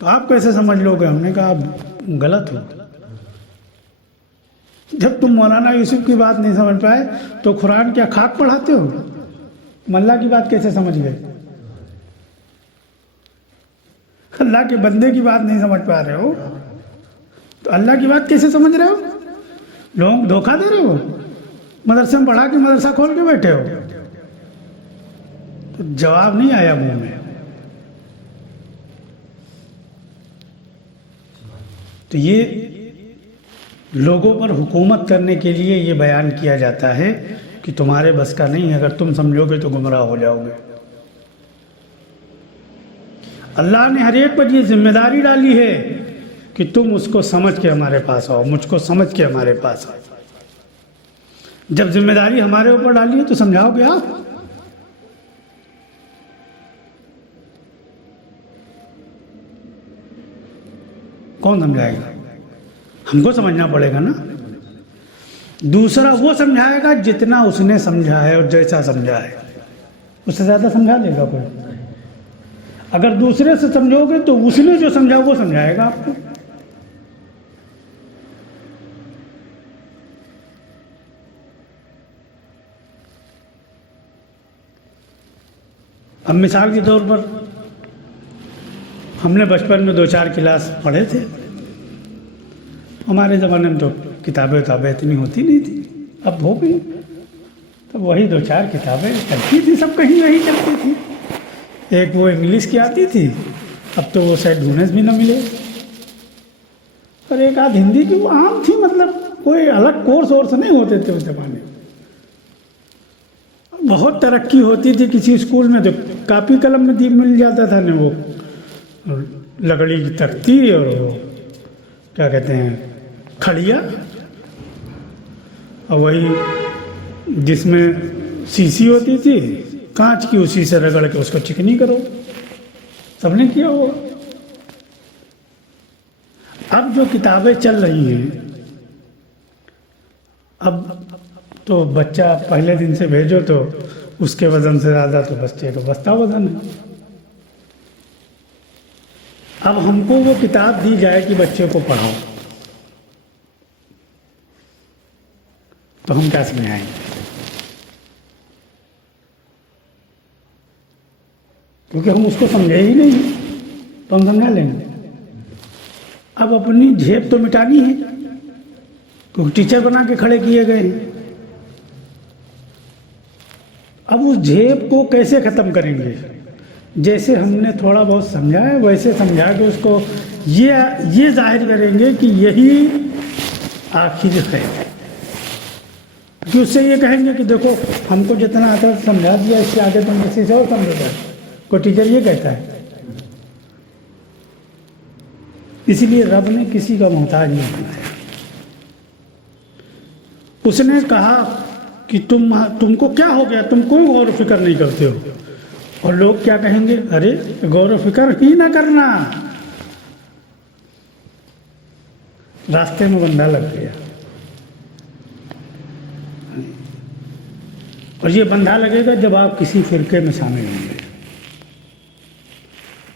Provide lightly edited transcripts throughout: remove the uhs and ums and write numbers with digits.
तो आप कैसे समझ लोगे? हमने कहा आप गलत हो। जब तुम मौलाना यूसुफ की बात नहीं समझ पाए तो कुरान क्या खाक पढ़ाते हो? अल्लाह की बात कैसे समझ गए? अल्लाह के बंदे की बात नहीं समझ पा रहे हो तो अल्लाह की बात कैसे समझ रहे हो? लोगों को धोखा दे रहे हो। मदरसे में पढ़ा के मदरसा खोल के बैठे हो। तो जवाब नहीं आया मुंह में। तो ये लोगों पर हुकूमत करने के लिए ये बयान किया जाता है कि तुम्हारे बस का नहीं है, अगर तुम समझोगे तो गुमराह हो जाओगे। अल्लाह ने हर एक पर ये जिम्मेदारी डाली है कि तुम उसको समझ के हमारे पास आओ, मुझको समझ के हमारे पास आओ। जब जिम्मेदारी हमारे ऊपर डाली है तो समझाओगे आप? कौन समझाएगा? हमको समझना पड़ेगा ना। दूसरा वो समझाएगा जितना उसने समझा है और जैसा समझा है, उससे ज़्यादा समझा लेगा कोई? अगर दूसरे से समझोगे तो उसने जो समझा वो समझाएगा आपको। अब मिसाल के तौर पर हमने बचपन में 2-4 क्लास पढ़े थे। हमारे ज़माने में तो किताबें इतनी होती नहीं थी, अब हो गई। तो वही 2-4 किताबें चलती थी, सब कहीं वही चलती थी। एक वो इंग्लिश की आती थी, अब तो वो शायद ढूंढने भी ना मिले। और एक आध हिंदी की, वो आम थी, मतलब कोई अलग कोर्स वोर्स नहीं होते थे उस ज़माने में। बहुत तरक्की होती थी किसी स्कूल में तो कापी कलम में मिल जाता था न, वो लकड़ी की तख्ती और वो क्या कहते हैं खड़िया, और वही जिसमें शीशी होती थी कांच की, उसी से रगड़ के उसको चिकनी करो। सबने किया हुआ। अब जो किताबें चल रही हैं, अब तो बच्चा पहले दिन से भेजो तो उसके वजन से ज़्यादा तो बच्चे का बस्ता वजन है। अब हमको वो किताब दी जाए कि बच्चे को पढ़ाओ, तो हम क्या समझाएंगे? क्योंकि हम उसको समझे ही नहीं, तो हम समझा लेंगे। अब अपनी झेप तो मिटानी है, क्योंकि टीचर बना के खड़े किए गए हैं। अब उस झेप को कैसे ख़त्म करेंगे? जैसे हमने थोड़ा बहुत समझा है वैसे समझा के उसको ये जाहिर करेंगे कि यही आखिर है। कि उससे ये कहेंगे कि देखो हमको जितना आता है समझा दिया, इससे आगे तुम किसी से और समझोगे। कोई टीचर ये कहता है। इसीलिए रब ने किसी का मोहताज नहीं बनाया। उसने कहा कि तुमको क्या हो गया, तुम कोई गौर फिक्र नहीं करते हो। और लोग क्या कहेंगे? अरे गौर फिक्र ही ना करना, रास्ते में बंधा लग गया। और ये बंधा लगेगा जब आप किसी फिरके में शामिल होंगे,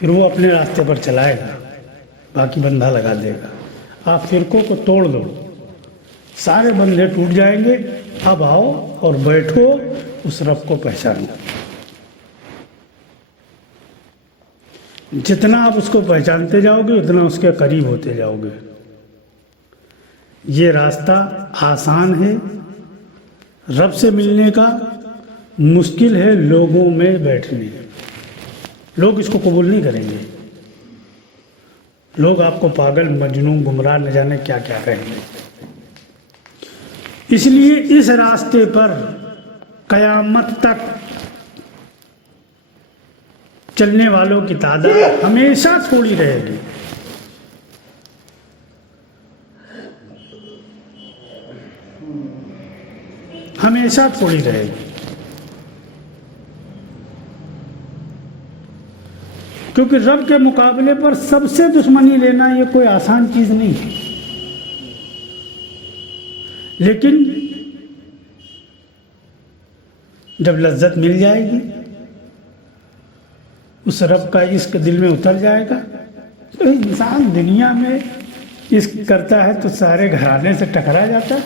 फिर वो अपने रास्ते पर चलाएगा, बाकी बंधा लगा देगा। आप फिरकों को तोड़ दो, सारे बंधे टूट जाएंगे। अब आओ और बैठो, उस रब को पहचानो। जितना आप उसको पहचानते जाओगे उतना उसके करीब होते जाओगे। ये रास्ता आसान है रब से मिलने का, मुश्किल है लोगों में बैठने। लोग इसको कबूल नहीं करेंगे। लोग आपको पागल, मजनू, गुमराह न जाने क्या क्या कहेंगे। इसलिए इस रास्ते पर कयामत तक चलने वालों की तादाद हमेशा थोड़ी रहेगी। हमेशा थोड़ी रहेगी। क्योंकि रब के मुकाबले पर सबसे दुश्मनी लेना ये कोई आसान चीज नहीं है। लेकिन जब लज्जत मिल जाएगी, उस रब का इश्क दिल में उतर जाएगा, तो इंसान दुनिया में इश्क करता है तो सारे घराने से टकरा जाता है,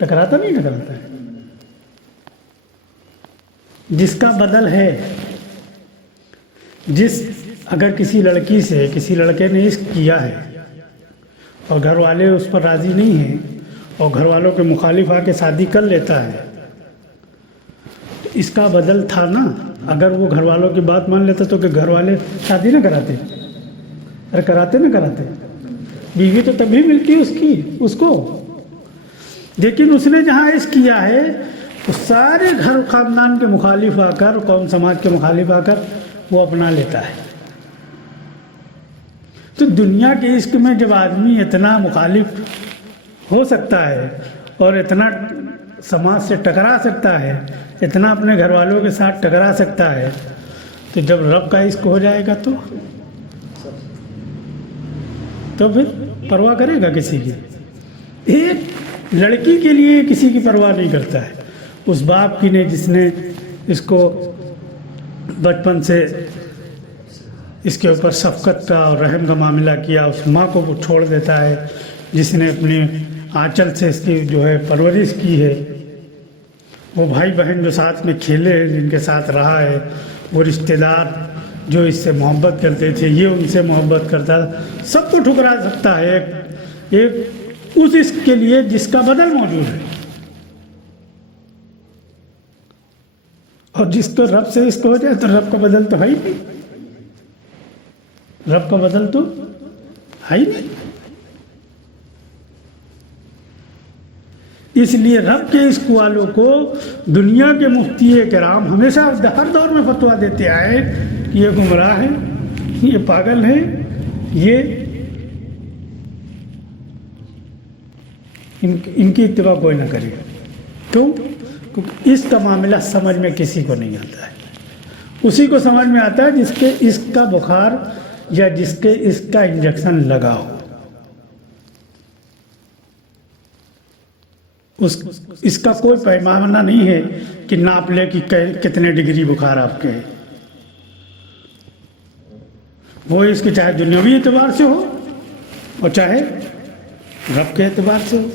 टकराता नहीं टकराता है। जिसका बदल है, अगर किसी लड़की से किसी लड़के ने इश्क किया है और घर वाले उस पर राज़ी नहीं हैं और घर वालों के मुखालिफ आके शादी कर लेता है, तो इसका बदल था ना। अगर वो घर वालों की बात मान लेता तो कि घर वाले शादी ना कराते, अरे कराते ना कराते, बीवी तो तभी मिलती उसको। लेकिन उसने जहाँ इश्क किया है तो सारे घर खानदान के मुखालिफ आकर, कौम समाज के मुखालिफ आकर वो अपना लेता है। तो दुनिया के इश्क में जब आदमी इतना मुखालिफ हो सकता है और इतना समाज से टकरा सकता है, इतना अपने घर वालों के साथ टकरा सकता है, तो जब रब का इश्क हो जाएगा तो फिर परवाह करेगा किसी की? एक लड़की के लिए किसी की परवाह नहीं करता है। उस बाप की ने जिसने इसको बचपन से इसके ऊपर शफकत का और रहम का मामला किया, उस माँ को वो छोड़ देता है जिसने अपनी आंचल से इसकी जो है परवरिश की है। वो भाई बहन जो साथ में खेले हैं, जिनके साथ रहा है, वो रिश्तेदार जो इससे मोहब्बत करते थे, ये उनसे मोहब्बत करता था, सबको ठुकरा सकता है एक उस इश्क के लिए जिसका बदल मौजूद है। और जिसको रब से इश्क हो जाए तो रब का बदल तो है ही नहीं, रब का बदल तो है ही नहीं। इसलिए रब के इश्क वालों को दुनिया के मुफ्ती किराम हमेशा हर दौर में फतवा देते आए कि ये गुमराह है, ये पागल है, ये इनकी इत्तिबा कोई ना करे। क्यों? क्योंकि इसका मामला समझ में किसी को नहीं आता है। उसी को समझ में आता है जिसके इश्क का बुखार या जिसके इसका इंजेक्शन लगा हो। इसका कोई पैमाना नहीं है कि नाप ले कि कितने डिग्री बुखार आपके है। वो इसके चाहे दुनियावी एतबार से हो और चाहे रब के एतबार से हो।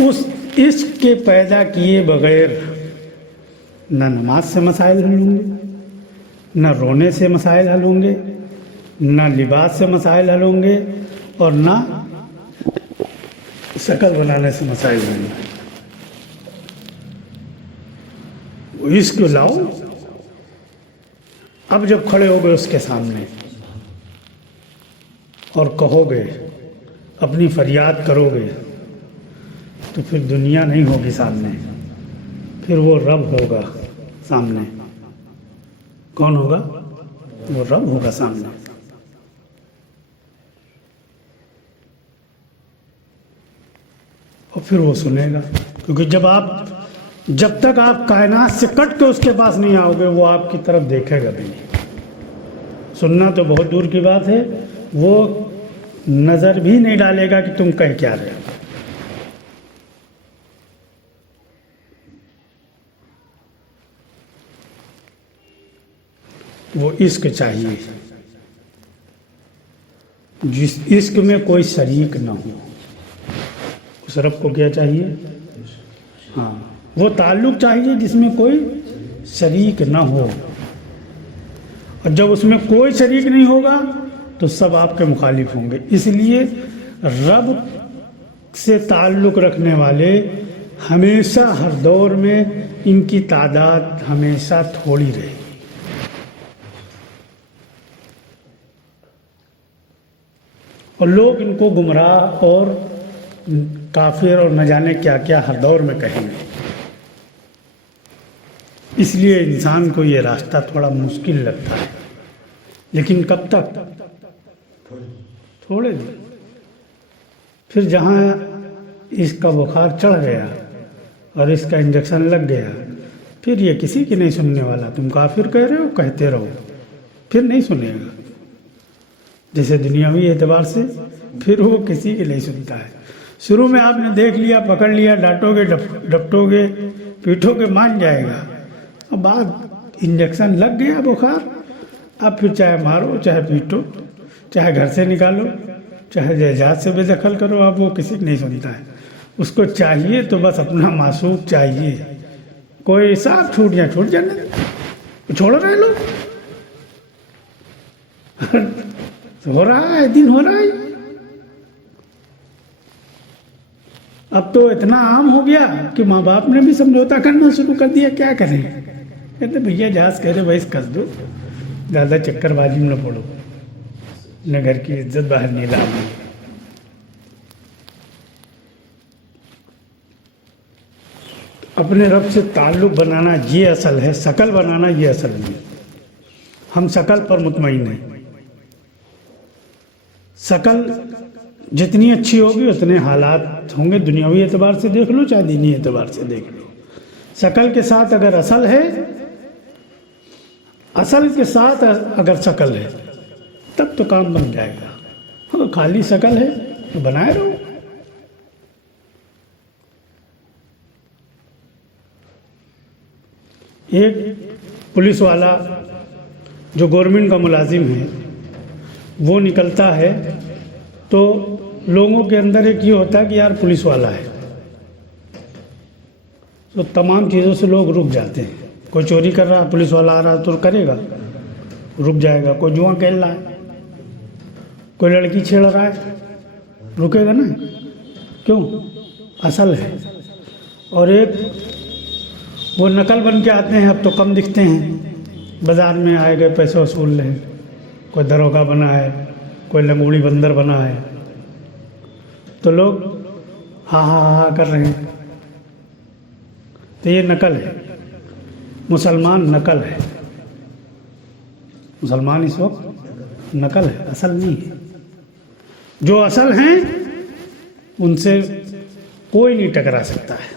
उस इश्क के पैदा किए बगैर न नमाज से मसाइल हल होंगे, न रोने से मसाइल हल होंगे, न लिबास से मसाइल हल होंगे और ना शक्ल बनाने से मसाइल होंगे। इश्क लाओ। अब जब खड़े हो गए उसके सामने और कहोगे, अपनी फरियाद करोगे, तो फिर दुनिया नहीं होगी सामने, फिर वो रब होगा सामने। कौन होगा? वो रब होगा सामने। और फिर वो सुनेगा, क्योंकि जब तक आप कायनात से कट के उसके पास नहीं आओगे, वो आपकी तरफ देखेगा भी नहीं। सुनना तो बहुत दूर की बात है, वो नज़र भी नहीं डालेगा कि तुम कह क्या रहे हो। वो इश्क चाहिए, जिस इश्क में कोई शरीक ना हो। उस रब को क्या चाहिए? हाँ, वो ताल्लुक़ चाहिए जिसमें कोई शरीक ना हो। और जब उसमें कोई शरीक नहीं होगा तो सब आपके मुखालिफ होंगे। इसलिए रब से ताल्लुक़ रखने वाले हमेशा हर दौर में इनकी तादाद हमेशा थोड़ी रहेगी। और लोग इनको गुमराह और काफिर और न जाने क्या क्या हर दौर में कहेंगे। इसलिए इंसान को ये रास्ता थोड़ा मुश्किल लगता है, लेकिन कब तक? थोड़े दिन। फिर जहाँ इसका बुखार चढ़ गया और इसका इंजेक्शन लग गया, फिर ये किसी की नहीं सुनने वाला। तुम काफिर कह रहे हो, कहते रहो, फिर नहीं सुनेगा। जैसे दुनियावी एतबार से फिर वो किसी की नहीं सुनता है। शुरू में आपने देख लिया, पकड़ लिया, डांटोगे, डपटोगे, पीटोगे, मान जाएगा। अब बाद इंजेक्शन लग गया बुखार, अब फिर चाहे मारो चाहे पीटो, चाहे घर से निकालो, चाहे जहाज से बेदखल करो, अब वो किसी की नहीं सुनता है। उसको चाहिए तो बस अपना मासूम चाहिए, कोई सांप छूट जाने छोड़ रहे लोग। हो रहा है, दिन हो रहा है। अब तो इतना आम हो गया कि माँ बाप ने भी समझौता करना शुरू कर दिया। क्या करें, कहते भैया जहाज कह रहे वैस कस दो, ज़्यादा चक्करबाजी में न पड़ो, न घर की इज्जत बाहर नहीं लानी। अपने रब से ताल्लुक़ बनाना ये असल है, शकल बनाना ये असल नहीं। हम शकल पर मुतमईन हैं। शकल जितनी अच्छी होगी उतने हालात होंगे, दुनियावी एतबार से देख लो चाहे दीनी एतबार से देख लो। शकल के साथ अगर असल है, असल के साथ अगर शकल है तब तो काम बन जाएगा। हाँ, खाली शकल है तो बनाए रहो। एक पुलिस वाला जो गवर्नमेंट का मुलाजिम है, वो निकलता है तो लोगों के अंदर एक ये होता है कि यार पुलिस वाला है, तो तमाम चीज़ों से लोग रुक जाते हैं। कोई चोरी कर रहा है, पुलिस वाला आ रहा है तो करेगा, रुक जाएगा। कोई जुआ खेल रहा है, कोई लड़की छेड़ रहा है, रुकेगा ना, क्यों? असल है। और एक वो नकल बन के आते हैं, अब तो कम दिखते हैं, बाज़ार में आए गए पैसे वसूल लें। कोई दरोगा बना है, कोई लंगूड़ी बंदर बना है, तो लोग हा हा हा कर रहे हैं। तो ये नकल है। मुसलमान नकल है, मुसलमान इस वक्त नकल है, असल नहीं है। जो असल हैं उनसे कोई नहीं टकरा सकता है।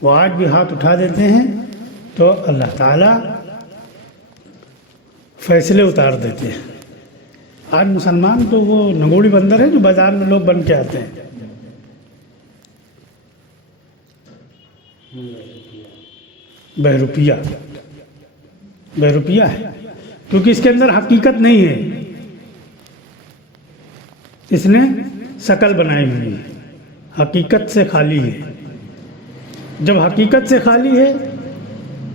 वो आज भी हाथ उठा देते हैं तो अल्लाह ताला फैसले उतार देते हैं। आज मुसलमान तो वो नगोड़ी बंदर है जो बाजार में लोग बन के आते हैं। बहरूपिया है, क्योंकि इसके अंदर हकीकत नहीं है, इसने शकल बनाई हुई है, हकीकत से खाली है। जब हकीकत से खाली है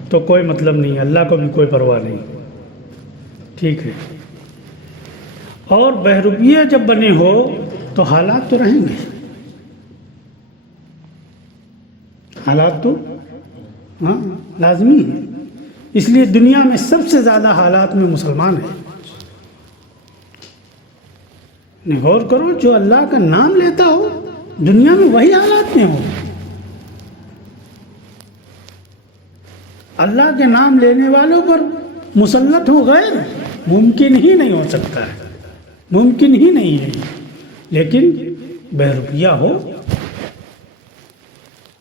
तो कोई मतलब नहीं, अल्लाह को भी कोई परवाह नहीं, ठीक है। और बहरूपिया जब बने हो तो हालात तो रहेंगे, हालात तो हाँ लाजमी है। इसलिए दुनिया में सबसे ज़्यादा हालात में मुसलमान है। गौर करो, जो अल्लाह का नाम लेता हो दुनिया में वही हालात में हो। अल्लाह के नाम लेने वालों पर मुसल्लत हो गैर, मुमकिन ही नहीं हो सकता है, मुमकिन ही नहीं है। लेकिन बहरूपिया हो,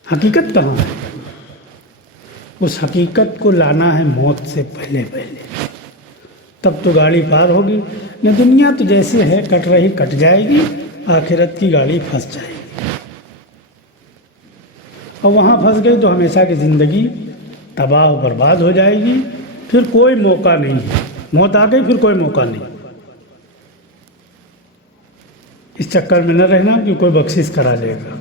हकीकत कहाँ है? उस हकीकत को लाना है मौत से पहले पहले, तब तो गाड़ी पार होगी। न दुनिया तो जैसे है कट रही कट जाएगी, आखिरत की गाड़ी फंस जाएगी। और वहाँ फंस गई तो हमेशा की ज़िंदगी तबाह और बर्बाद हो जाएगी। फिर कोई मौका नहीं है, मौत आ गई फिर कोई मौका नहीं। इस चक्कर में न रहना कि कोई बख्शिश करा लेगा।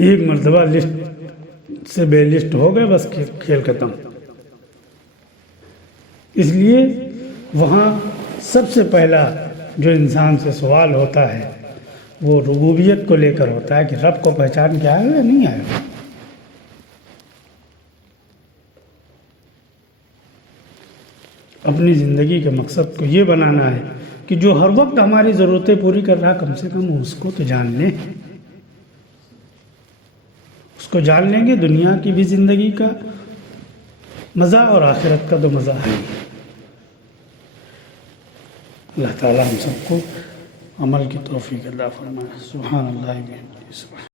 एक मर्तबा लिस्ट से बेलिस्ट हो गए, बस खेल खत्म। इसलिए वहाँ सबसे पहला जो इंसान से सवाल होता है वो रुबूबियत को लेकर होता है कि रब को पहचान के आए या नहीं आए। अपनी ज़िंदगी के मकसद को ये बनाना है कि जो हर वक्त हमारी ज़रूरतें पूरी कर रहा, कम से कम उसको तो जान लें। उसको जान लेंगे, दुनिया की भी ज़िंदगी का मज़ा और आखिरत का तो मज़ा है। अल्लाह ताला हम सबको अमल की तौफीक अता फरमाए। सुभान अल्लाह।